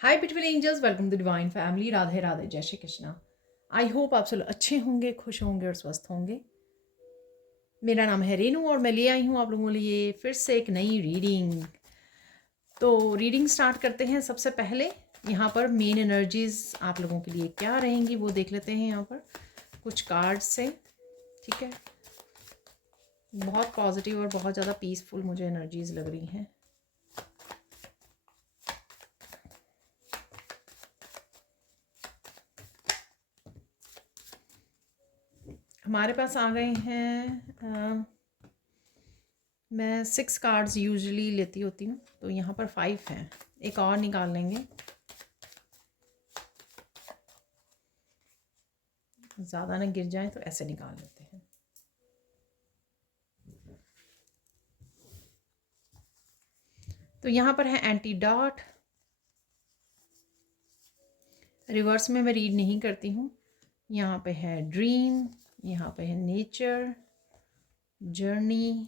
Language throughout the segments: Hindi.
Hi beautiful angels, welcome to divine family. Radhe Radhe, जय श्री कृष्णा। आई होप आप सब अच्छे होंगे, खुश होंगे और स्वस्थ होंगे। मेरा नाम है रेनू और मैं ले आई हूँ आप लोगों के लिए फिर से एक नई रीडिंग। तो रीडिंग स्टार्ट करते हैं। सबसे पहले यहाँ पर मेन एनर्जीज आप लोगों के लिए क्या रहेंगी वो देख लेते हैं यहाँ पर कुछ कार्ड्स से। ठीक है, बहुत पॉजिटिव और बहुत ज़्यादा पीसफुल मुझे एनर्जीज लग रही हैं। हमारे पास आ गए हैं मैं 6 कार्ड्स यूजुअली लेती होती हूँ, तो यहाँ पर 5 हैं। एक और निकाल लेंगे, ज़्यादा ना गिर जाए तो ऐसे निकाल लेते हैं। तो यहाँ पर है एंटीडॉट। रिवर्स में मैं रीड नहीं करती हूँ। यहाँ पे है ड्रीम, यहाँ पे है नेचर, जर्नी,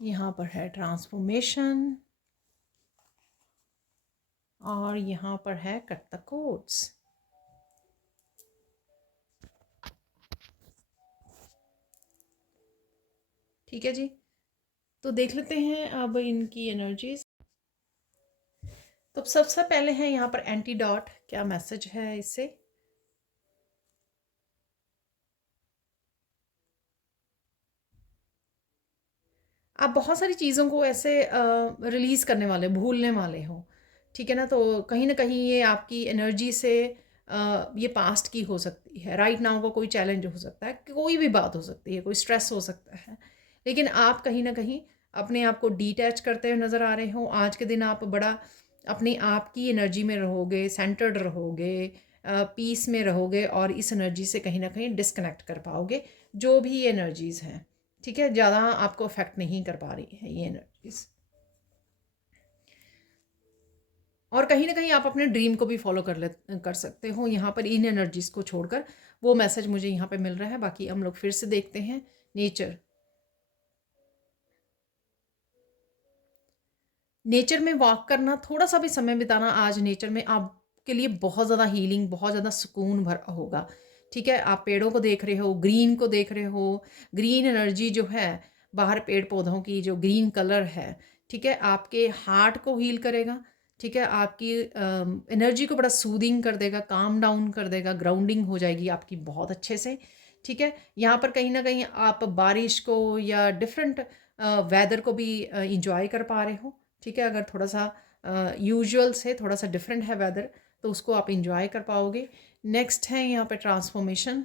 यहाँ पर है ट्रांसफॉर्मेशन और यहाँ पर है कट द कोट्स। ठीक है जी, तो देख लेते हैं अब इनकी एनर्जीज। तो सबसे पहले है यहाँ पर एंटीडॉट, क्या मैसेज है इससे। आप बहुत सारी चीज़ों को ऐसे रिलीज़ करने वाले, भूलने वाले हो। ठीक है ना, तो कहीं ना कहीं ये आपकी एनर्जी से ये पास्ट की हो सकती है, राइट नाउ का कोई चैलेंज हो सकता है, कोई भी बात हो सकती है, कोई स्ट्रेस हो सकता है, लेकिन आप कहीं ना कहीं अपने आप को डिटैच करते हुए नज़र आ रहे हो। आज के दिन आप बड़ा अपने आप की एनर्जी में रहोगे, सेंटर्ड रहोगे, पीस में रहोगे और इस एनर्जी से कहीं ना कहीं डिस्कनेक्ट कर पाओगे जो भी एनर्जीज़ हैं। ठीक है, ज़्यादा आपको अफेक्ट नहीं कर पा रही है ये एनर्जीज। और कहीं ना कहीं आप अपने ड्रीम को भी फॉलो कर सकते हो यहाँ पर इन एनर्जीज को छोड़कर। वो मैसेज मुझे यहाँ पे मिल रहा है। बाकी हम लोग फिर से देखते हैं। नेचर, नेचर में वॉक करना, थोड़ा सा भी समय बिताना आज नेचर में आपके लिए बहुत ज़्यादा हीलिंग, बहुत ज़्यादा सुकून भरा होगा। ठीक है, आप पेड़ों को देख रहे हो, ग्रीन को देख रहे हो, ग्रीन एनर्जी जो है बाहर पेड़ पौधों की जो ग्रीन कलर है, ठीक है, आपके हार्ट को हील करेगा। ठीक है, आपकी एनर्जी को बड़ा सूदिंग कर देगा, काम डाउन कर देगा, ग्राउंडिंग हो जाएगी आपकी बहुत अच्छे से। ठीक है, यहाँ पर कहीं ना कहीं आप बारिश को या डिफरेंट वेदर को भी इंजॉय कर पा रहे हो। ठीक है, अगर थोड़ा सा यूजुअल से थोड़ा सा डिफरेंट है वेदर तो उसको आप इंजॉय कर पाओगे। नेक्स्ट है यहाँ पे ट्रांसफॉर्मेशन।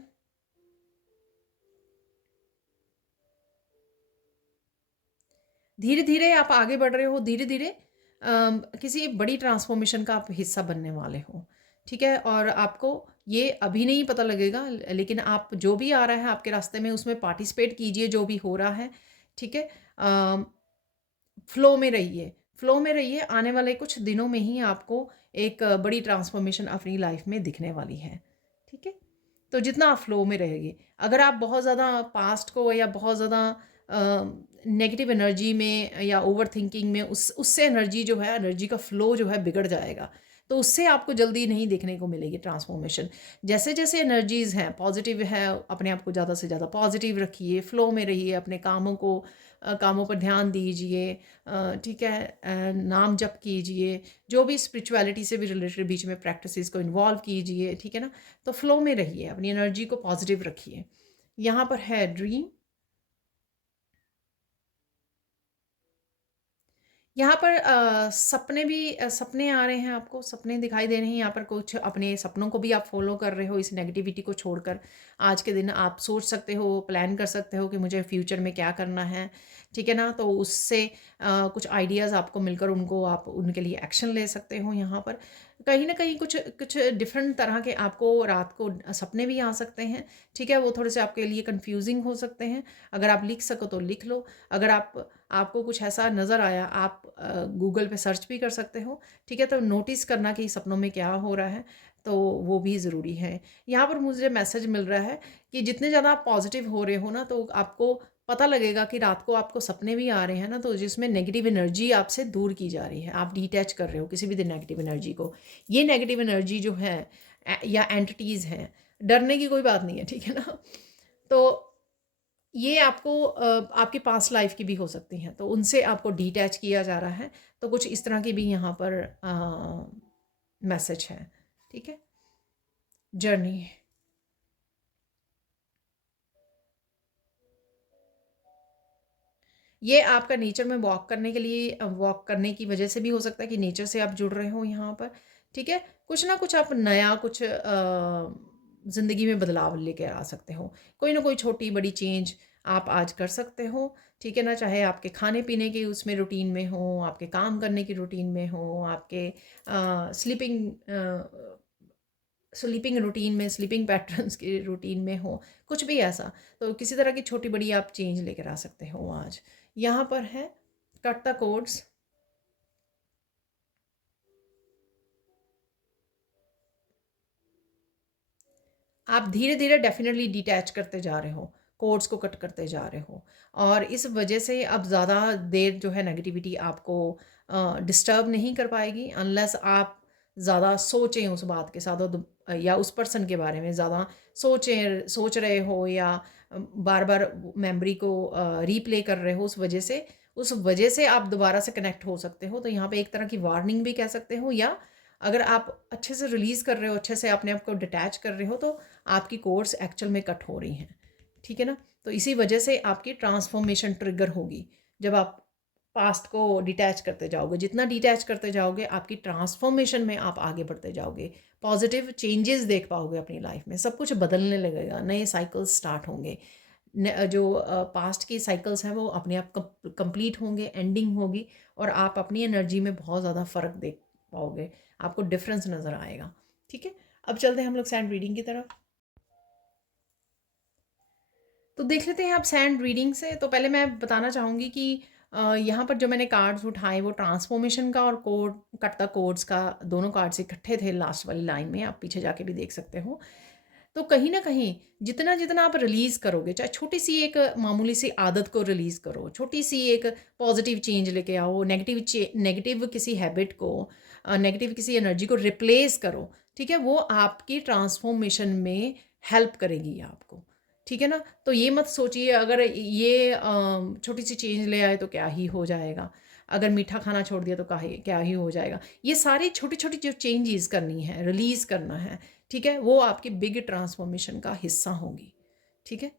धीरे धीरे आप आगे बढ़ रहे हो, धीरे धीरे किसी बड़ी ट्रांसफॉर्मेशन का आप हिस्सा बनने वाले हो। ठीक है, और आपको ये अभी नहीं पता लगेगा, लेकिन आप जो भी आ रहा है आपके रास्ते में उसमें पार्टिसिपेट कीजिए, जो भी हो रहा है। ठीक है, फ्लो में रहिए, फ्लो में रहिए। आने वाले कुछ दिनों में ही आपको एक बड़ी ट्रांसफॉर्मेशन अपनी लाइफ में दिखने वाली है। ठीक है, तो जितना आप फ्लो में रहेंगे, अगर आप बहुत ज़्यादा पास्ट को या बहुत ज़्यादा नेगेटिव एनर्जी में या ओवर थिंकिंग में, उससे एनर्जी जो है, एनर्जी का फ्लो जो है बिगड़ जाएगा। तो उससे आपको जल्दी नहीं देखने को मिलेगी ट्रांसफॉर्मेशन। जैसे जैसे एनर्जीज़ हैं पॉजिटिव है, अपने आप को ज़्यादा से ज़्यादा पॉजिटिव रखिए, फ्लो में रहिए, अपने कामों को कामों पर ध्यान दीजिए। ठीक है, नाम जप कीजिए, जो भी स्पिरिचुअलिटी से भी रिलेटेड बीच में प्रैक्टिसेस को इन्वॉल्व कीजिए। ठीक है ना, तो फ्लो में रहिए, अपनी एनर्जी को पॉजिटिव रखिए। यहाँ पर है ड्रीम। यहाँ पर सपने भी सपने आ रहे हैं, आपको सपने दिखाई दे रहे हैं। यहाँ पर कुछ अपने सपनों को भी आप फॉलो कर रहे हो, इस नेगेटिविटी को छोड़कर। आज के दिन आप सोच सकते हो, प्लान कर सकते हो कि मुझे फ्यूचर में क्या करना है। ठीक है ना, तो उससे कुछ आइडियाज़ आपको मिलकर उनको आप उनके लिए एक्शन ले सकते हो। यहाँ पर कहीं ना कहीं कुछ कुछ डिफरेंट तरह के आपको रात को सपने भी आ सकते हैं। ठीक है, वो थोड़े से आपके लिए कंफ्यूजिंग हो सकते हैं। अगर आप लिख सको तो लिख लो। अगर आपको कुछ ऐसा नज़र आया, आप गूगल पे सर्च भी कर सकते हो। ठीक है, तो नोटिस करना कि सपनों में क्या हो रहा है, तो वो भी ज़रूरी है। यहाँ पर मुझे मैसेज मिल रहा है कि जितने ज़्यादा आप पॉजिटिव हो रहे हो ना, तो आपको पता लगेगा कि रात को आपको सपने भी आ रहे हैं ना, तो जिसमें नेगेटिव एनर्जी आपसे दूर की जा रही है, आप डिटैच कर रहे हो किसी भी दिन नेगेटिव एनर्जी को। ये नेगेटिव एनर्जी जो है या एंटिटीज़ हैं, डरने की कोई बात नहीं है, ठीक है ना। तो ये आपको आपकी पास्ट लाइफ की भी हो सकती हैं, तो उनसे आपको डिटैच किया जा रहा है। तो कुछ इस तरह की भी यहाँ पर मैसेज है, ठीक है। जर्नी, ये आपका नेचर में वॉक करने के लिए वॉक करने की वजह से भी हो सकता है कि नेचर से आप जुड़ रहे हो यहाँ पर, ठीक है। कुछ ना कुछ आप नया कुछ ज़िंदगी में बदलाव लेके आ सकते हो, कोई ना कोई छोटी बड़ी चेंज आप आज कर सकते हो, ठीक है ना। चाहे आपके खाने पीने की उसमें रूटीन में हो, आपके काम करने की रूटीन में हो, आपके स्लीपिंग स्लीपिंग रूटीन में, स्लीपिंग पैटर्न्स की रूटीन में हो, कुछ भी ऐसा, तो किसी तरह की छोटी बड़ी आप चेंज लेकर आ सकते हो आज। यहाँ पर है कट द कोड्स। आप धीरे धीरे डेफिनेटली डिटैच करते जा रहे हो, कोड्स को कट करते जा रहे हो, और इस वजह से अब ज़्यादा देर जो है नेगेटिविटी आपको डिस्टर्ब नहीं कर पाएगी, अनलेस आप ज़्यादा सोचें उस बात के साथ, या उस पर्सन के बारे में ज़्यादा सोच रहे हो, या बार बार मेमोरी को रीप्ले कर रहे हो, उस वजह से आप दोबारा से कनेक्ट हो सकते हो। तो यहाँ पे एक तरह की वार्निंग भी कह सकते हो, या अगर आप अच्छे से रिलीज़ कर रहे हो, अच्छे से अपने आप को डिटैच कर रहे हो, तो आपकी कोर्स एक्चुअल में कट हो रही हैं, ठीक है ना। तो इसी वजह से आपकी ट्रांसफॉर्मेशन ट्रिगर होगी जब आप पास्ट को डिटैच करते जाओगे। जितना डिटैच करते जाओगे, आपकी ट्रांसफॉर्मेशन में आप आगे बढ़ते जाओगे, पॉजिटिव चेंजेस देख पाओगे अपनी लाइफ में, सब कुछ बदलने लगेगा, नए साइकिल्स स्टार्ट होंगे। जो पास्ट की साइकिल्स हैं वो अपने आप कंप्लीट होंगे, एंडिंग होगी, और आप अपनी एनर्जी में बहुत ज़्यादा फ़र्क देख पाओगे, आपको डिफरेंस नज़र आएगा, ठीक है। अब चलते हैं हम लोग सैंड रीडिंग की तरफ। तो देख लेते हैं आप सैंड रीडिंग से। तो पहले मैं बताना चाहूँगी कि यहाँ पर जो मैंने कार्ड्स उठाए वो ट्रांसफॉर्मेशन का और कोड कट द कोड्स का, दोनों कार्ड्स इकट्ठे थे लास्ट वाली लाइन में, आप पीछे जाके भी देख सकते हो। तो कहीं न कहीं जितना जितना आप रिलीज़ करोगे, चाहे छोटी सी एक मामूली सी आदत को रिलीज़ करो, छोटी सी एक पॉजिटिव चेंज लेके आओ, नेगेटिव किसी हैबिट को, नेगेटिव किसी एनर्जी को रिप्लेस करो, ठीक है। वो आपकी ट्रांसफॉर्मेशन में हेल्प करेगी आपको, ठीक है ना। तो ये मत सोचिए अगर ये छोटी सी चेंज ले आए तो क्या ही हो जाएगा, अगर मीठा खाना छोड़ दिया तो क्या ही हो जाएगा। ये सारी छोटी छोटी जो चेंजेस करनी है, रिलीज़ करना है, ठीक है, वो आपकी बिग ट्रांसफॉर्मेशन का हिस्सा होंगी, ठीक है।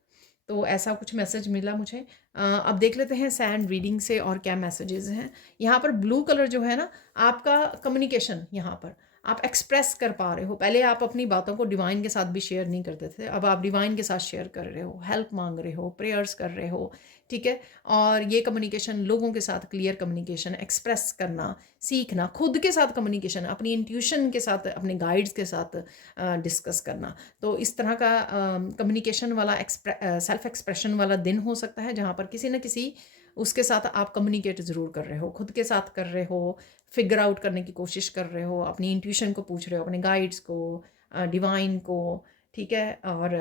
तो ऐसा कुछ मैसेज मिला मुझे। अब देख लेते हैं सैंड रीडिंग से और क्या मैसेजेस हैं। यहाँ पर ब्लू कलर जो है ना, आपका कम्युनिकेशन, यहाँ पर आप एक्सप्रेस कर पा रहे हो। पहले आप अपनी बातों को डिवाइन के साथ भी शेयर नहीं करते थे, अब आप डिवाइन के साथ शेयर कर रहे हो, हेल्प मांग रहे हो, प्रेयर्स कर रहे हो, ठीक है। और ये कम्युनिकेशन लोगों के साथ, क्लियर कम्युनिकेशन, एक्सप्रेस करना सीखना, खुद के साथ कम्युनिकेशन, अपनी इंट्यूशन के साथ, अपने गाइड्स के साथ डिस्कस करना। तो इस तरह का कम्युनिकेशन वाला सेल्फ एक्सप्रेशन वाला दिन हो सकता है, जहाँ पर किसी न किसी उसके साथ आप कम्युनिकेट ज़रूर कर रहे हो, खुद के साथ कर रहे हो, फिगर आउट करने की कोशिश कर रहे हो, अपनी इंट्यूशन को पूछ रहे हो, अपने गाइड्स को, डिवाइन को, ठीक है। और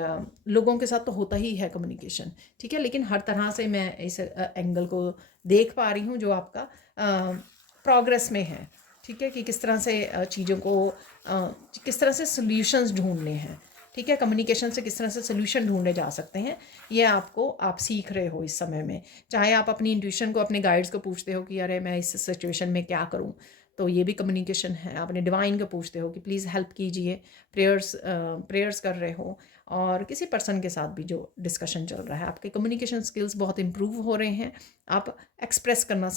लोगों के साथ तो होता ही है कम्युनिकेशन, ठीक है, लेकिन हर तरह से मैं इस एंगल को देख पा रही हूँ जो आपका प्रोग्रेस में है, ठीक है, कि किस तरह से चीज़ों को किस तरह से सॉल्यूशंस ढूंढने हैं, ठीक है। कम्युनिकेशन से किस तरह से सॉल्यूशन ढूंढे जा सकते हैं, ये आप सीख रहे हो इस समय में। चाहे आप अपनी इंट्यूशन को, अपने गाइड्स को पूछते हो कि अरे मैं इस सिचुएशन में क्या करूं, तो ये भी कम्युनिकेशन है। अपने डिवाइन को पूछते हो कि प्लीज़ हेल्प कीजिए, प्रेयर्स कर रहे हो, और किसी पर्सन के साथ भी जो डिस्कशन चल रहा है, आपके कम्युनिकेशन स्किल्स बहुत इंप्रूव हो रहे हैं, आप एक्सप्रेस करना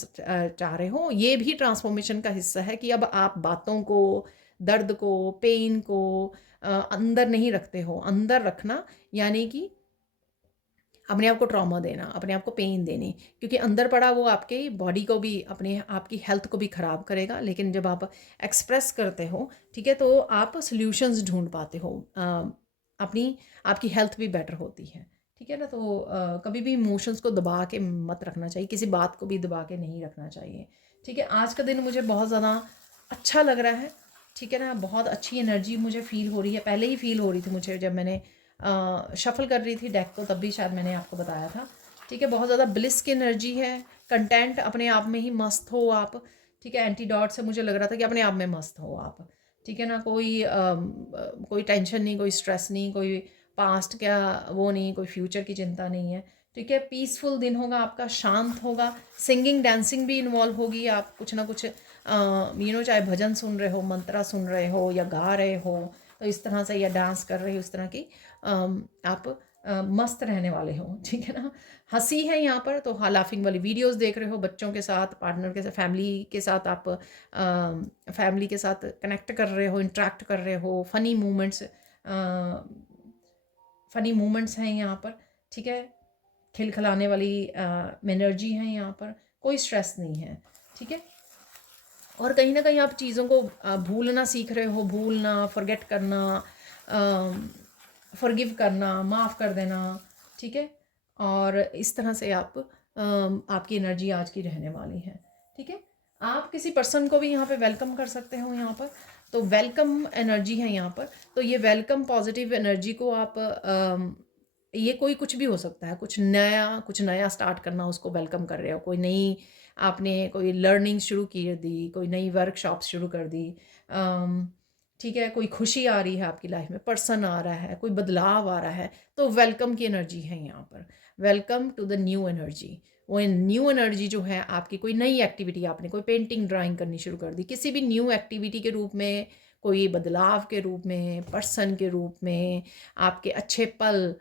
चाह रहे हो। ये भी ट्रांसफॉर्मेशन का हिस्सा है कि अब आप बातों को, दर्द को, पेन को अंदर नहीं रखते हो। अंदर रखना यानी कि अपने आप को ट्रॉमा देना, अपने आप को पेन देनी, क्योंकि अंदर पड़ा वो आपके बॉडी को भी, अपने आपकी हेल्थ को भी ख़राब करेगा। लेकिन जब आप एक्सप्रेस करते हो, ठीक है, तो आप सॉल्यूशंस ढूंढ पाते हो, अपनी आपकी हेल्थ भी बेटर होती है, ठीक है ना। तो कभी भी इमोशंस को दबा के मत रखना चाहिए, किसी बात को भी दबा के नहीं रखना चाहिए, ठीक है। आज का दिन मुझे बहुत ज़्यादा अच्छा लग रहा है, ठीक है ना। बहुत अच्छी एनर्जी मुझे फ़ील हो रही है, पहले ही फ़ील हो रही थी मुझे जब मैंने शफ़ल कर रही थी डेक को, तब भी शायद मैंने आपको बताया था। ठीक है, बहुत ज़्यादा ब्लिस की एनर्जी है, कंटेंट, अपने आप में ही मस्त हो आप, ठीक है। एंटीडॉट से मुझे लग रहा था कि अपने आप में मस्त हो आप, ठीक है ना, कोई टेंशन नहीं, कोई स्ट्रेस नहीं, कोई पास्ट का वो नहीं, कोई फ्यूचर की चिंता नहीं है, ठीक है। पीसफुल दिन होगा आपका, शांत होगा, सिंगिंग डांसिंग भी इन्वॉल्व होगी, आप कुछ ना कुछ चाहे भजन सुन रहे हो, मंत्रा सुन रहे हो या गा रहे हो, तो इस तरह से, या डांस कर रहे हो, इस तरह की आप मस्त रहने वाले हो, ठीक है ना। हंसी है यहाँ पर, तो हाँ, लाफिंग वाली वीडियोस देख रहे हो बच्चों के साथ, पार्टनर के साथ, फैमिली के साथ, आप फैमिली के साथ कनेक्ट कर रहे हो, इंटरेक्ट कर रहे हो, फनी मोमेंट्स हैं यहाँ पर, ठीक है। खिलखिलाने वाली एनर्जी है यहाँ पर, कोई स्ट्रेस नहीं है, ठीक है। और कहीं ना कहीं आप चीज़ों को भूलना सीख रहे हो, भूलना, फॉरगेट करना, फॉरगिव करना, माफ़ कर देना, ठीक है। और इस तरह से आपकी एनर्जी आज की रहने वाली है, ठीक है। आप किसी पर्सन को भी यहाँ पे वेलकम कर सकते हो यहाँ पर, तो वेलकम एनर्जी है यहाँ पर। तो ये वेलकम पॉजिटिव एनर्जी को आप ये कोई कुछ भी हो सकता है, कुछ नया स्टार्ट करना, उसको वेलकम कर रहे हो, कोई नई, आपने कोई लर्निंग शुरू की दी, कोई नई वर्कशॉप शुरू कर दी, ठीक है, कोई खुशी आ रही है आपकी लाइफ में, पर्सन आ रहा है, कोई बदलाव आ रहा है, तो वेलकम की एनर्जी है यहाँ पर। Welcome to the new energy. वो न्यू एनर्जी जो है आपकी, कोई नई एक्टिविटी, आपने कोई पेंटिंग ड्राइंग करनी शुरू कर दी, किसी भी न्यू एक्टिविटी के रूप में, कोई बदलाव के रूप में, पर्सन के रूप में, आपके अच्छे पल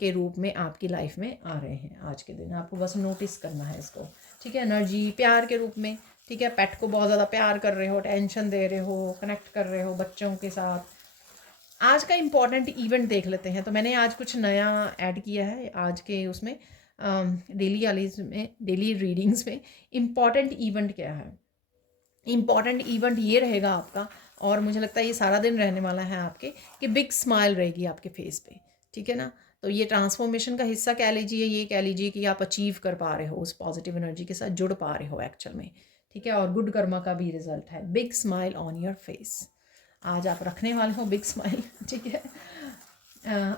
के रूप में आपकी लाइफ में आ रहे हैं आज के दिन। आपको बस नोटिस करना है इसको, ठीक है। एनर्जी प्यार के रूप में, ठीक है, पेट को बहुत ज़्यादा प्यार कर रहे हो, टेंशन दे रहे हो, कनेक्ट कर रहे हो बच्चों के साथ। आज का इम्पॉर्टेंट इवेंट देख लेते हैं। तो मैंने आज कुछ नया ऐड किया है आज के उसमें, डेली रीडिंग्स में। इम्पॉर्टेंट इवेंट क्या है? इम्पॉर्टेंट इवेंट ये रहेगा आपका, और मुझे लगता है ये सारा दिन रहने वाला है आपके, कि बिग स्माइल रहेगी आपके फेस पे, ठीक है ना। तो ये ट्रांसफॉर्मेशन का हिस्सा कह लीजिए, ये कह लीजिए कि आप अचीव कर पा रहे हो, उस पॉजिटिव एनर्जी के साथ जुड़ पा रहे हो एक्चुअल में, ठीक है। और गुड कर्मा का भी रिजल्ट है, big smile on your face. आज आप रखने वाले हो बिग स्माइल, ठीक है।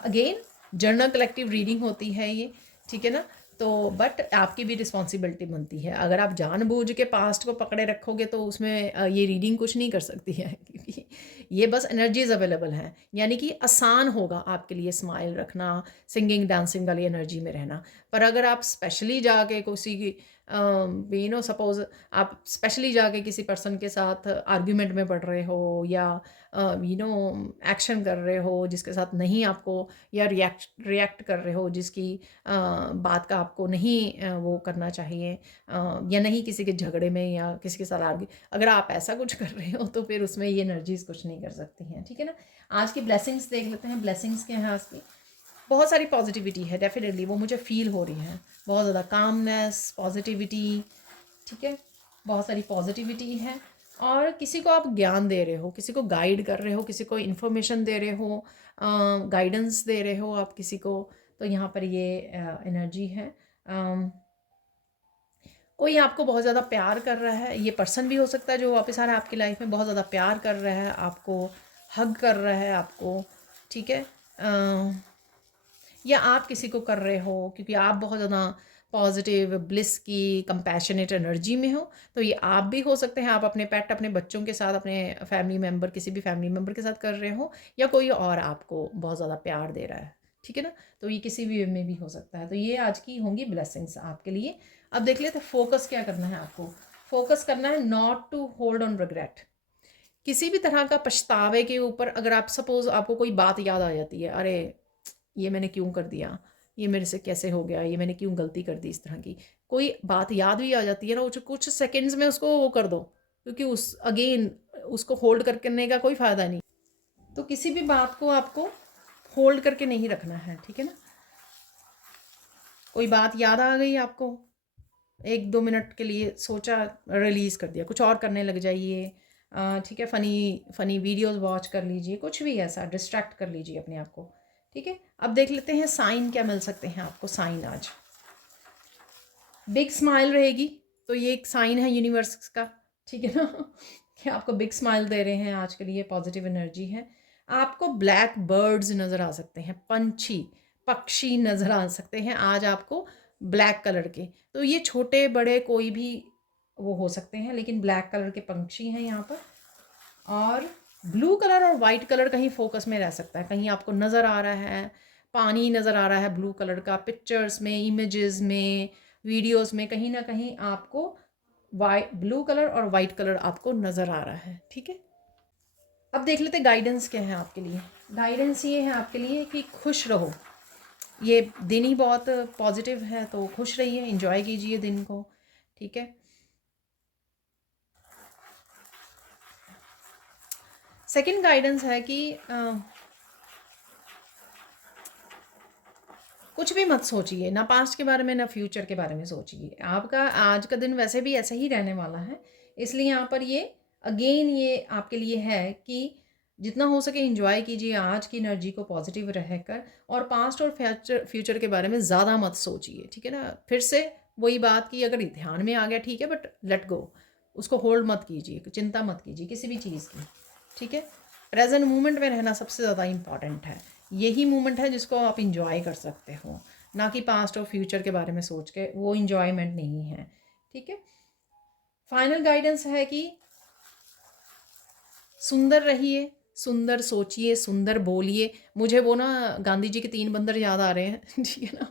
अगेन जर्नल कलेक्टिव रीडिंग होती है ये, ठीक है ना। तो बट आपकी भी रिस्पॉन्सिबिलिटी बनती है। अगर आप जानबूझ के पास्ट को पकड़े रखोगे तो उसमें ये रीडिंग कुछ नहीं कर सकती है, क्योंकि ये बस एनर्जीज अवेलेबल हैं। यानी कि आसान होगा आपके लिए स्माइल रखना, सिंगिंग डांसिंग वाली एनर्जी में रहना। पर अगर आप स्पेशली जाके किसी की सपोज आप स्पेशली जाके किसी पर्सन के साथ आर्ग्यूमेंट में पड़ रहे हो, या एक्शन कर रहे हो जिसके साथ नहीं आपको, या रिएक्ट कर रहे हो जिसकी बात का आपको नहीं वो करना चाहिए, या नहीं किसी के झगड़े में या किसी के साथ आर्ग्यू, अगर आप ऐसा कुछ कर रहे हो तो फिर उसमें ये एनर्जीज कुछ नहीं कर सकती हैं, ठीक है ना। आज की ब्लेसिंग्स देख लेते हैं। ब्लेसिंग्स क्या है आज की? बहुत सारी पॉजिटिविटी है, डेफिनेटली वो मुझे फील हो रही है, बहुत ज़्यादा कामनेस, पॉजिटिविटी, ठीक है, बहुत सारी पॉजिटिविटी है। और किसी को आप ज्ञान दे रहे हो, किसी को गाइड कर रहे हो, किसी को इन्फॉर्मेशन दे रहे हो, गाइडेंस दे रहे हो आप किसी को, तो यहाँ पर ये एनर्जी है। कोई आपको बहुत ज़्यादा प्यार कर रहा है, ये पर्सन भी हो सकता है जो वापस आ रहा है आपकी लाइफ में, बहुत ज़्यादा प्यार कर रहा है आपको, हग कर रहा है आपको, ठीक है। या आप किसी को कर रहे हो, क्योंकि आप बहुत ज़्यादा पॉजिटिव, ब्लिस की, कंपैशनेट एनर्जी में हो, तो ये आप भी हो सकते हैं। आप अपने पेट, अपने बच्चों के साथ, अपने फैमिली मेम्बर, किसी भी फैमिली मेम्बर के साथ कर रहे हो, या कोई और आपको बहुत ज़्यादा प्यार दे रहा है, ठीक है ना। तो ये किसी भी वे में भी हो सकता है। तो ये आज की होंगी ब्लेसिंग्स आपके लिए। अब देख लेते फोकस क्या करना है आपको। फोकस करना है not to hold on regret. किसी भी तरह का पछतावे के ऊपर, अगर आप सपोज आपको कोई बात याद आ जाती है, अरे ये मैंने क्यों कर दिया, ये मेरे से कैसे हो गया, ये मैंने क्यों गलती कर दी, इस तरह की कोई बात याद भी आ जाती है ना, कुछ सेकंड्स में उसको वो कर दो, क्योंकि उसको होल्ड करने का कोई फ़ायदा नहीं। तो किसी भी बात को आपको होल्ड करके नहीं रखना है, ठीक है ना। कोई बात याद आ गई आपको, 1-2 मिनट के लिए सोचा, रिलीज़ कर दिया, कुछ और करने लग जाइए, ठीक है। फ़नी वीडियोस वॉच कर लीजिए, कुछ भी ऐसा डिस्ट्रैक्ट कर लीजिए अपने आप को, ठीक है। अब देख लेते हैं साइन क्या मिल सकते हैं आपको। साइन आज बिग स्माइल रहेगी, तो ये एक साइन है यूनिवर्स का, ठीक है ना, कि आपको बिग स्माइल दे रहे हैं आज के लिए, पॉजिटिव एनर्जी है। आपको ब्लैक बर्ड्स नज़र आ सकते हैं, पक्षी नज़र आ सकते हैं आज आपको, ब्लैक कलर के। तो ये छोटे बड़े कोई भी वो हो सकते हैं, लेकिन ब्लैक कलर के पंछी हैं यहाँ पर। और ब्लू कलर और वाइट कलर कहीं फोकस में रह सकता है, कहीं आपको नज़र आ रहा है, पानी नज़र आ रहा है ब्लू कलर का, पिक्चर्स में, इमेजेस में, वीडियोस में, कहीं ना कहीं आपको वाइट ब्लू कलर और वाइट कलर आपको नज़र आ रहा है। ठीक है, अब देख लेते गाइडेंस क्या है आपके लिए। गाइडेंस ये है आपके लिए कि खुश रहो। ये दिन ही बहुत पॉजिटिव है, तो खुश रहिए, एंजॉय कीजिए दिन को। ठीक है, सेकंड गाइडेंस है कि कुछ भी मत सोचिए, ना पास्ट के बारे में ना फ्यूचर के बारे में सोचिए। आपका आज का दिन वैसे भी ऐसे ही रहने वाला है, इसलिए यहाँ पर ये अगेन ये आपके लिए है कि जितना हो सके एंजॉय कीजिए आज की एनर्जी को पॉजिटिव रहकर, और पास्ट और फ्यूचर के बारे में ज़्यादा मत सोचिए। ठीक है ना, फिर से वही बात कि अगर ध्यान में आ गया ठीक है, बट लेट गो, उसको होल्ड मत कीजिए, चिंता मत कीजिए किसी भी चीज़ की। ठीक है, प्रेजेंट मोमेंट में रहना सबसे ज़्यादा इम्पॉर्टेंट है। यही मोमेंट है जिसको आप इंजॉय कर सकते हो, ना कि पास्ट और फ्यूचर के बारे में सोच के, वो इंजॉयमेंट नहीं है। ठीक है, फाइनल गाइडेंस है कि सुंदर रहिए, सुंदर सोचिए, सुंदर बोलिए। मुझे वो ना गांधी जी के 3 बंदर याद आ रहे हैं ठीक है ना,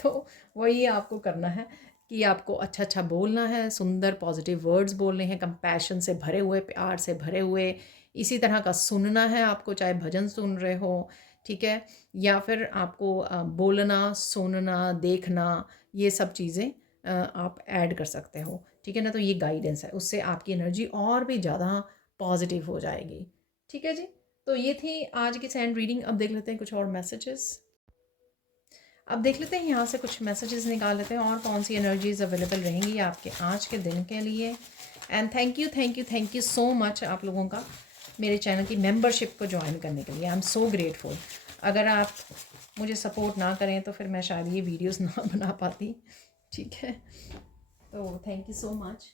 तो वही आपको करना है कि आपको अच्छा अच्छा बोलना है, सुंदर पॉजिटिव वर्ड्स बोलने हैं, कंपैशन से भरे हुए, प्यार से भरे हुए। इसी तरह का सुनना है आपको, चाहे भजन सुन रहे हो, ठीक है, या फिर आपको बोलना, सुनना, देखना, ये सब चीज़ें आप ऐड कर सकते हो। ठीक है ना, तो ये गाइडेंस है, उससे आपकी एनर्जी और भी ज़्यादा पॉजिटिव हो जाएगी। ठीक है जी, तो ये थी आज की सैंड रीडिंग। अब देख लेते हैं कुछ और मैसेजेस। अब देख लेते हैं यहाँ से कुछ मैसेजेस निकाल लेते हैं और कौन सी एनर्जीज अवेलेबल रहेंगी आपके आज के दिन के लिए। And thank you thank you thank you so much आप लोगों का मेरे चैनल की मेंबरशिप को ज्वाइन करने के लिए। I am so grateful. अगर आप मुझे सपोर्ट ना करें तो फिर मैं शायद ये वीडियोस ना बना पाती। ठीक है, तो थैंक यू सो मच।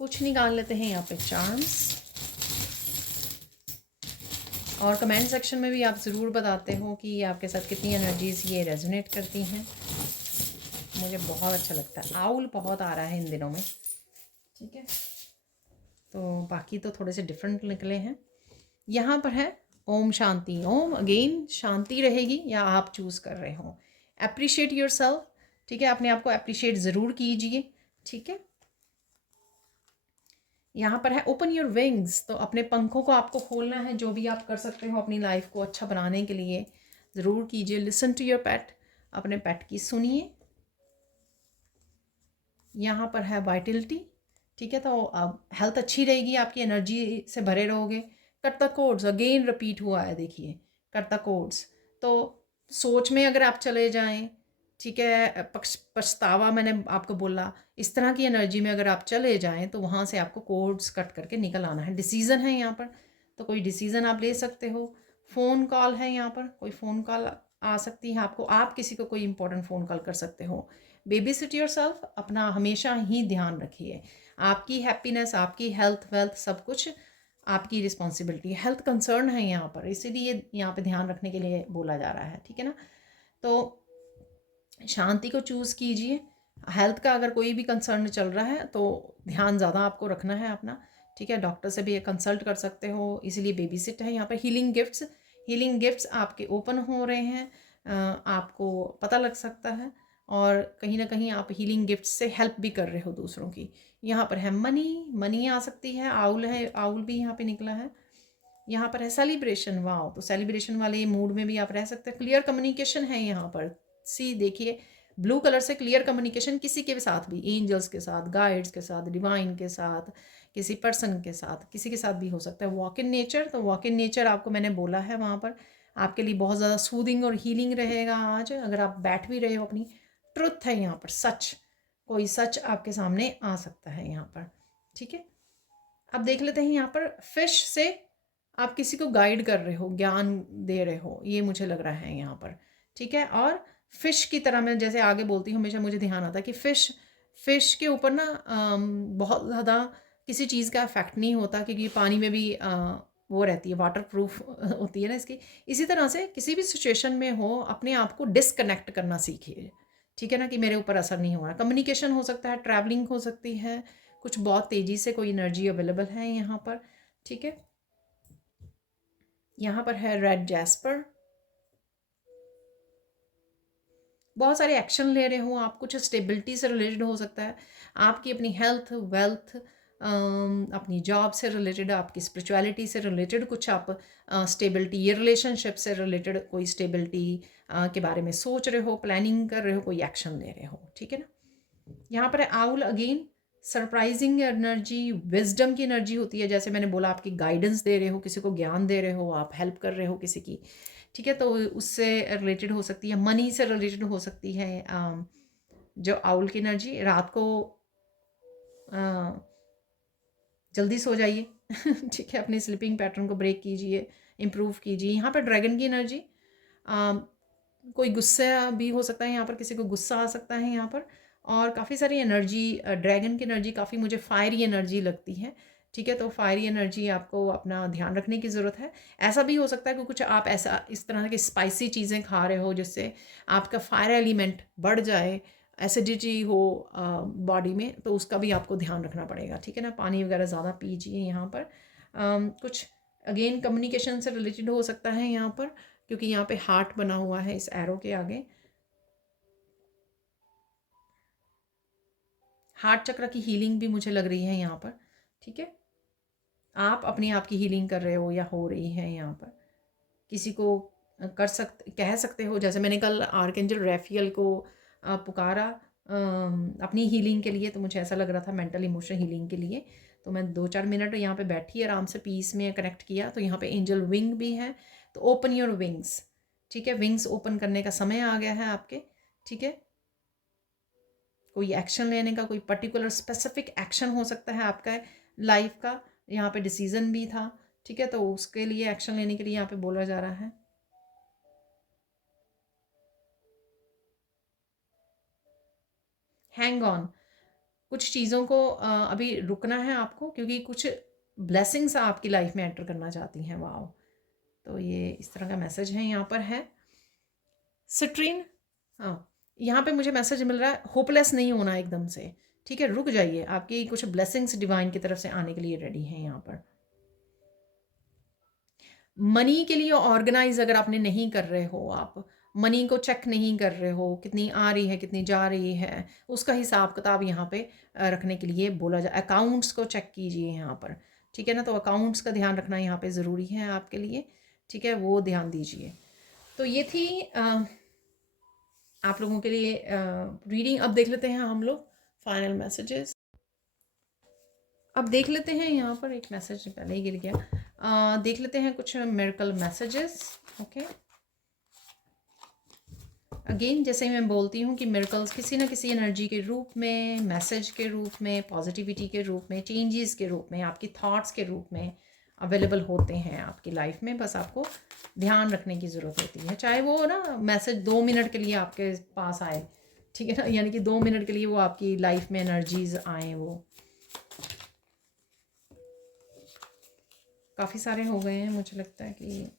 कुछ निकाल लेते हैं यहाँ पे चार्म्स, और कमेंट सेक्शन में भी आप ज़रूर बताते हो कि आपके साथ कितनी एनर्जीज़ ये रेजोनेट करती हैं। मुझे बहुत अच्छा लगता है। आउल बहुत आ रहा है इन दिनों में। ठीक है, तो बाकी तो थोड़े से डिफरेंट निकले हैं। यहाँ पर है ओम शांति। ओम अगेन शांति रहेगी, या आप चूज़ कर रहे हो अप्रिशिएट योर सेल्फ। ठीक है, अपने आप को अप्रिशिएट ज़रूर कीजिए। ठीक है, यहाँ पर है ओपन योर विंग्स, तो अपने पंखों को आपको खोलना है। जो भी आप कर सकते हो अपनी लाइफ को अच्छा बनाने के लिए ज़रूर कीजिए। लिसन टू योर पेट, अपने पेट की सुनिए। यहाँ पर है वाइटलिटी। ठीक है, तो अब हेल्थ अच्छी रहेगी, आपकी एनर्जी से भरे रहोगे। कर्ता कोड्स अगेन रिपीट हुआ है, देखिए कर्ता कोड्स। तो सोच में अगर आप चले जाएं, ठीक है, पछतावा मैंने आपको बोला, इस तरह की एनर्जी में अगर आप चले जाएं तो वहाँ से आपको कोड्स कट करके निकल आना है। डिसीज़न है यहाँ पर, तो कोई डिसीज़न आप ले सकते हो। फ़ोन कॉल है यहाँ पर, कोई फ़ोन कॉल आ सकती है आपको, आप किसी को कोई इंपॉर्टेंट फ़ोन कॉल कर सकते हो। बेबी सिट योर सेल्फ, अपना हमेशा ही ध्यान रखिए। आपकी हैप्पीनेस, आपकी हेल्थ वेल्थ सब कुछ आपकी रिस्पॉन्सिबिलिटी है। हेल्थ कंसर्न है यहाँ पर, इसीलिए यहाँ पे ध्यान रखने के लिए बोला जा रहा है। ठीक है ना, तो शांति को चूज़ कीजिए। हेल्थ का अगर कोई भी कंसर्न चल रहा है तो ध्यान ज़्यादा आपको रखना है अपना। ठीक है, डॉक्टर से भी कंसल्ट कर सकते हो, इसीलिए बेबी सिट है यहाँ पर। हीलिंग गिफ्ट्स आपके ओपन हो रहे हैं, आपको पता लग सकता है, और कहीं ना कहीं आप हीलिंग गिफ्ट से हेल्प भी कर रहे हो दूसरों की। यहाँ पर है मनी आ सकती है। आउल है, आउल भी यहाँ पे निकला है। यहाँ पर है सेलिब्रेशन। वाओ, तो सेलिब्रेशन वाले मूड में भी आप रह सकते हैं। क्लियर कम्युनिकेशन है यहाँ पर। सी देखिए, ब्लू कलर से क्लियर कम्युनिकेशन किसी के साथ भी, एंजल्स के साथ, गाइड्स के साथ, डिवाइन के साथ, किसी पर्सन के साथ, किसी के साथ भी हो सकता है। वॉक इन नेचर, तो वॉक इन नेचर आपको मैंने बोला है वहाँ पर आपके लिए बहुत ज़्यादा सूदिंग और हीलिंग रहेगा आज। अगर आप बैठ भी रहे हो, अपनी ट्रुथ है यहाँ पर, सच, कोई सच आपके सामने आ सकता है यहाँ पर। ठीक है, अब देख लेते हैं यहाँ पर फिश से आप किसी को गाइड कर रहे हो, ज्ञान दे रहे हो, ये मुझे लग रहा है यहाँ पर। ठीक है, और फिश की तरह मैं जैसे आगे बोलती हूँ हमेशा मुझे ध्यान आता है कि फिश के ऊपर ना बहुत ज़्यादा किसी चीज़ का इफेक्ट नहीं होता, क्योंकि पानी में भी वो रहती है, वाटर प्रूफ होती है ना इसकी। इसी तरह से किसी भी सिचुएशन में हो, अपने आप को डिसकनेक्ट करना सीखिए, ठीक है ना, कि मेरे ऊपर असर नहीं हो रहा। कम्युनिकेशन हो सकता है, ट्रैवलिंग हो सकती है, कुछ बहुत तेज़ी से कोई एनर्जी अवेलेबल है यहाँ पर, ठीक है। यहाँ पर है रेड जैस्पर। बहुत सारे एक्शन ले रहे हो आप, कुछ स्टेबिलिटी से रिलेटेड हो सकता है, आपकी अपनी हेल्थ, वेल्थ, अपनी जॉब से रिलेटेड, आपकी स्पिरिचुअलिटी से रिलेटेड कुछ आप स्टेबिलिटी, ये रिलेशनशिप से रिलेटेड कोई स्टेबिलिटी के बारे में सोच रहे हो, प्लानिंग कर रहे हो, कोई एक्शन ले रहे हो, ठीक है ना। यहाँ पर है owl again, surprising energy, wisdom की एनर्जी होती है। जैसे मैंने बोला, आपकी गाइडेंस दे रहे हो, किसी को ज्ञान दे रहे हो, आप हेल्प कर रहे हो किसी की, ठीक है। तो उससे रिलेटेड हो सकती है, मनी से रिलेटेड हो सकती है। जो आउल की एनर्जी, रात को जल्दी सो जाइए ठीक है, अपनी स्लीपिंग पैटर्न को ब्रेक कीजिए, इम्प्रूव कीजिए। यहाँ पर ड्रैगन की एनर्जी, कोई गुस्सा भी हो सकता है, यहाँ पर किसी को गुस्सा आ सकता है यहाँ पर, और काफ़ी सारी एनर्जी, ड्रैगन की एनर्जी काफ़ी मुझे फायरी एनर्जी लगती है, ठीक है। तो फायरी एनर्जी आपको अपना ध्यान रखने की ज़रूरत है। ऐसा भी हो सकता है कि कुछ आप ऐसा इस तरह की स्पाइसी चीज़ें खा रहे हो जिससे आपका फायर एलिमेंट बढ़ जाए, एसिडिटी हो बॉडी में, तो उसका भी आपको ध्यान रखना पड़ेगा, ठीक है ना। पानी वगैरह ज़्यादा पीजिए यहाँ पर। कुछ अगेन कम्युनिकेशन से रिलेटेड हो सकता है यहाँ पर, क्योंकि यहाँ पे हार्ट बना हुआ है इस एरो के आगे। हार्ट चक्र की हीलिंग भी मुझे लग रही है यहाँ पर, ठीक है। आप अपनी आप की हीलिंग कर रहे हो या हो रही है यहाँ पर, किसी को कह सकते हो। जैसे मैंने कल आर्कएंजल रैफियल को पुकारा अपनी हीलिंग के लिए, तो मुझे ऐसा लग रहा था मेंटल इमोशनल हीलिंग के लिए। तो मैं 2-4 मिनट यहाँ पे बैठी आराम से पीस में कनेक्ट किया। तो यहाँ पे एंजल विंग भी है, तो ओपन योर विंग्स, ठीक है। विंग्स ओपन करने का समय आ गया है आपके, ठीक है। कोई एक्शन लेने का, कोई पर्टिकुलर स्पेसिफिक एक्शन हो सकता है आपका लाइफ का, यहाँ पे डिसीजन भी था, ठीक है। तो उसके लिए एक्शन लेने के लिए यहाँ पे बोला जा रहा है। हैंग ऑन, कुछ चीज़ों को अभी रुकना है आपको, क्योंकि कुछ ब्लेसिंग्स आपकी लाइफ में एंटर करना चाहती हैं। वाओ, तो ये इस तरह का मैसेज है यहाँ पर है। सिट्रीन, हाँ, यहाँ पे मुझे मैसेज मिल रहा है, होपलेस नहीं होना एकदम से, ठीक है। रुक जाइए, आपकी कुछ ब्लेसिंग्स डिवाइन की तरफ से आने के लिए रेडी हैं यहाँ पर। मनी के लिए ऑर्गेनाइज अगर आपने नहीं कर रहे हो, आप मनी को चेक नहीं कर रहे हो, कितनी आ रही है कितनी जा रही है, उसका हिसाब किताब यहाँ पे रखने के लिए बोला जाए। अकाउंट्स को चेक कीजिए यहाँ पर, ठीक है ना। तो अकाउंट्स का ध्यान रखना यहाँ पे ज़रूरी है आपके लिए, ठीक है, वो ध्यान दीजिए। तो ये थी आप लोगों के लिए रीडिंग। अब देख लेते हैं हम लोग फाइनल मैसेजेस। अब देख लेते हैं, यहाँ पर एक मैसेज पहले ही गिर गया। देख लेते हैं कुछ मिरेकल मैसेजेस, ओके। अगेन जैसे मैं बोलती हूँ कि मिरेकल्स किसी ना किसी एनर्जी के रूप में, मैसेज के रूप में, पॉजिटिविटी के रूप में, चेंजेस के रूप में, आपकी थॉट्स के रूप में अवेलेबल होते हैं आपकी लाइफ में। बस आपको ध्यान रखने की ज़रूरत होती है। चाहे वो ना मैसेज 2 मिनट के लिए आपके पास आए, ठीक है ना, यानी कि 2 मिनट के लिए वो आपकी लाइफ में एनर्जीज आए। वो काफ़ी सारे हो गए हैं, मुझे लगता है कि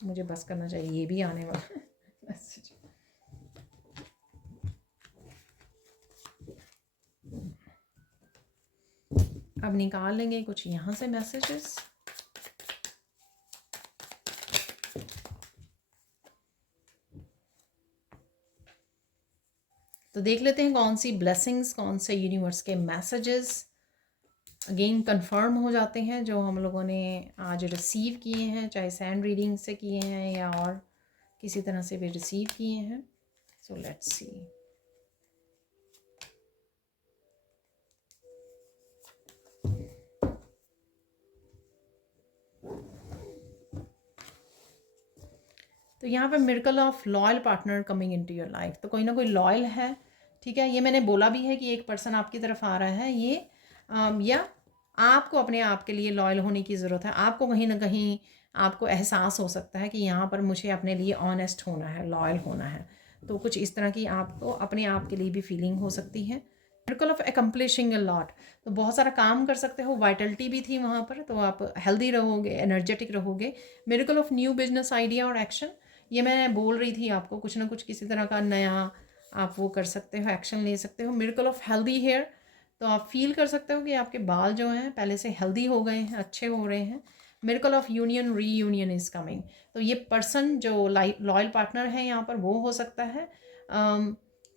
मुझे बस करना चाहिए, ये भी आने वाला मैसेज। अब निकाल लेंगे कुछ यहाँ से मैसेजेस। तो देख लेते हैं कौन सी ब्लेसिंग्स, कौन से यूनिवर्स के मैसेजेस अगेन कंफर्म हो जाते हैं जो हम लोगों ने आज रिसीव किए हैं, चाहे सैंड रीडिंग से किए हैं या और किसी तरह से भी रिसीव किए हैं। So let's see. तो यहाँ पे miracle of loyal partner coming into your life. तो कोई ना कोई लॉयल है, ठीक है। ये मैंने बोला भी है कि एक पर्सन आपकी तरफ आ रहा है, ये या आपको अपने आप के लिए लॉयल होने की ज़रूरत है। आपको कहीं ना कहीं आपको एहसास हो सकता है कि यहाँ पर मुझे अपने लिए ऑनेस्ट होना है, लॉयल होना है। तो कुछ इस तरह की आपको अपने आप के लिए भी फीलिंग हो सकती है, miracle of accomplishing a lot, तो बहुत सारा काम कर सकते हो, वाइटलिटी भी थी वहाँ पर, तो आप हेल्दी रहोगे, एनर्जेटिक रहोगे। Miracle of new business idea और एक्शन, ये मैं बोल रही थी आपको, कुछ ना कुछ किसी तरह का नया आप वो कर सकते हो, एक्शन ले सकते हो। मिरेकल ऑफ हेल्दी हेयर, तो आप फील कर सकते हो कि आपके बाल जो हैं पहले से हेल्दी हो गए हैं, अच्छे हो रहे हैं। मिरेकल ऑफ यूनियन री यूनियन इज़ कमिंग, तो ये पर्सन जो लॉयल पार्टनर है यहाँ पर वो हो सकता है।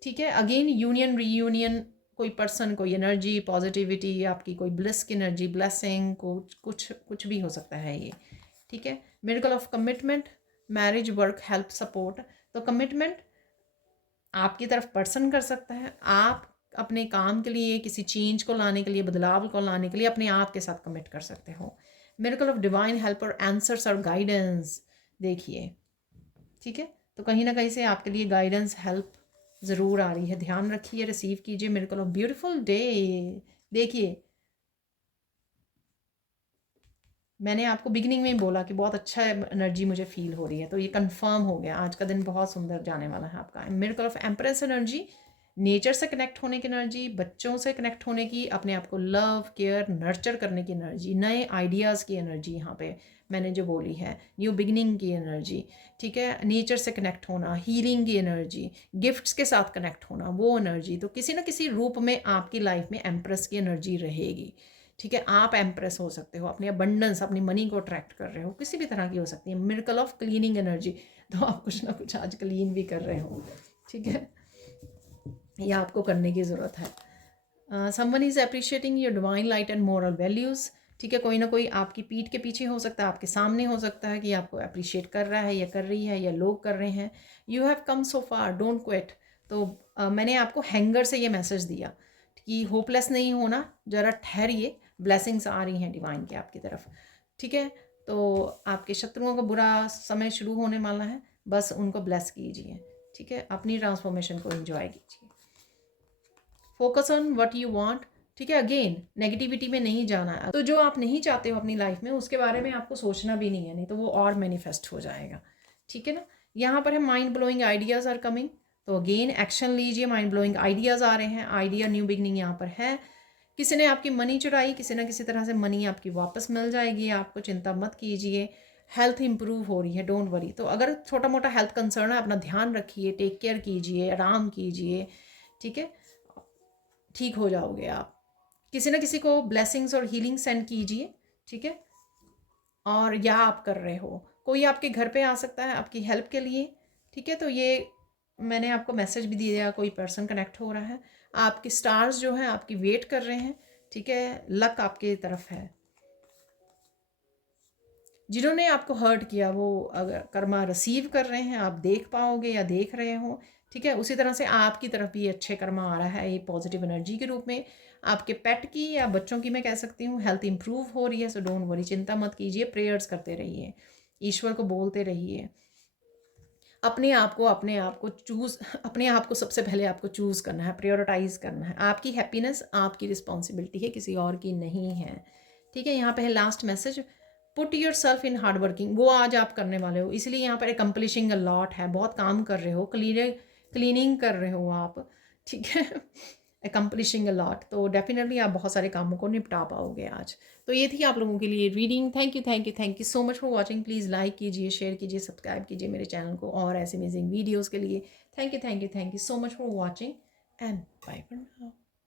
ठीक है, अगेन यूनियन री यूनियन, कोई पर्सन, कोई एनर्जी, पॉजिटिविटी, आपकी कोई ब्लिस की एनर्जी, ब्लेसिंग, कुछ कुछ भी हो सकता है ये। ठीक है, miracle of commitment, marriage, work, help, support, तो कमिटमेंट आपकी तरफ पर्सन कर सकता है, आप अपने काम के लिए, किसी चेंज को लाने के लिए, बदलाव को लाने के लिए अपने आप के साथ कमिट कर सकते हो। मिरेकल ऑफ डिवाइन हेल्प और आंसर्स और गाइडेंस, देखिए ठीक है, तो कहीं ना कहीं से आपके लिए गाइडेंस, हेल्प ज़रूर आ रही है, ध्यान रखिए, रिसीव कीजिए। मिरेकल ऑफ ब्यूटीफुल डे, देखिए मैंने आपको बिगिनिंग में ही बोला कि बहुत अच्छा एनर्जी मुझे फील हो रही है, तो ये कंफर्म हो गया, आज का दिन बहुत सुंदर जाने वाला है आपका। Miracle of empress energy, nature से कनेक्ट होने की एनर्जी, बच्चों से कनेक्ट होने की, अपने आप को लव, केयर, नर्चर करने की एनर्जी, नए आइडियाज़ की एनर्जी, यहाँ पे मैंने जो बोली है, न्यू बिगिनिंग की एनर्जी। ठीक है, नेचर से कनेक्ट होना, हीलिंग की एनर्जी, गिफ्ट्स के साथ कनेक्ट होना, वो एनर्जी, तो किसी ना किसी रूप में आपकी लाइफ में एम्प्रेस की एनर्जी रहेगी। ठीक है, आप एम्प्रेस हो सकते हो, अपनी अबंडेंस, अपनी मनी को अट्रैक्ट कर रहे हो, किसी भी तरह की हो सकती है। मिरेकल ऑफ क्लीनिंग एनर्जी, तो आप कुछ ना कुछ आज क्लीन भी कर रहे हो। ठीक है, यह आपको करने की ज़रूरत है। Someone is appreciating your divine light and moral values, ठीक है, कोई ना कोई आपकी पीठ के पीछे हो सकता है, आपके सामने हो सकता है कि आपको अप्रिशिएट कर रहा है या कर रही है या लोग कर रहे हैं। You have come so far, don't quit, तो मैंने आपको हैंगर से ये मैसेज दिया कि होपलेस नहीं होना, ज़रा ठहरिए, ब्लेसिंग्स आ रही हैं डिवाइन की आपकी तरफ। ठीक है, तो आपके शत्रुओं का बुरा समय शुरू होने वाला है, बस उनको ब्लेस कीजिए। ठीक है, अपनी ट्रांसफॉर्मेशन को एंजॉय कीजिए, focus on what you want. ठीक है, अगेन नेगेटिविटी में नहीं जाना है, तो जो आप नहीं चाहते हो अपनी लाइफ में उसके बारे में आपको सोचना भी नहीं है, नहीं तो वो और मैनिफेस्ट हो जाएगा। ठीक है ना, यहाँ पर है mind blowing ideas are coming, तो अगेन एक्शन लीजिए, माइंड ब्लोइंग आइडियाज़ आ रहे हैं, आइडिया न्यू बिगनिंग यहाँ पर है। किसी ने आपकी मनी चुराई, किसी ना किसी तरह से मनी आपकी वापस मिल जाएगी, आपको चिंता मत कीजिए। हेल्थ इंप्रूव हो रही है, डोंट वरी, तो अगर छोटा मोटा हेल्थ कंसर्न है अपना ध्यान रखिए, टेक केयर कीजिए, आराम कीजिए। ठीक है, ठीक हो जाओगे आप। किसी ना किसी को ब्लेसिंग्स और हीलिंग सेंड कीजिए। ठीक है, और या आप कर रहे हो, कोई आपके घर पे आ सकता है आपकी हेल्प के लिए। ठीक है, तो ये मैंने आपको मैसेज भी दिया, कोई पर्सन कनेक्ट हो रहा है, आपके स्टार्स जो हैं आपकी वेट कर रहे हैं। ठीक है, लक आपके तरफ है। जिन्होंने आपको हर्ट किया वो अगर कर्मा रिसीव कर रहे हैं, आप देख पाओगे या देख रहे हो। ठीक है, उसी तरह से आपकी तरफ भी अच्छे कर्मा आ रहा है, ये पॉजिटिव एनर्जी के रूप में। आपके पेट की या बच्चों की मैं कह सकती हूँ हेल्थ इंप्रूव हो रही है, सो डोंट वरी, चिंता मत कीजिए, प्रेयर्स करते रहिए, ईश्वर को बोलते रहिए। अपने आप को चूज़, अपने आप को सबसे पहले आपको चूज़ करना है, प्रायोरिटाइज़ करना है। आपकी हैप्पीनेस आपकी रिस्पॉन्सिबिलिटी है, किसी और की नहीं है। ठीक है, यहाँ पे है last message, put your self in hard working, वो आज आप करने वाले हो, इसलिए यहाँ पर एकम्पलिशिंग अ लॉट है, बहुत काम कर रहे हो, क्लीनिंग कर रहे हो आप। ठीक है, एकम्पलिशिंग अ लॉट, तो डेफिनेटली आप बहुत सारे कामों को निपटा पाओगे आज। तो ये थी आप लोगों के लिए reading. Thank you so much for watching. Please like कीजिए, शेयर कीजिए, सब्सक्राइब कीजिए मेरे चैनल को और ऐसे अमेजिंग वीडियोज़ के लिए। Thank you so much for watching and bye for now.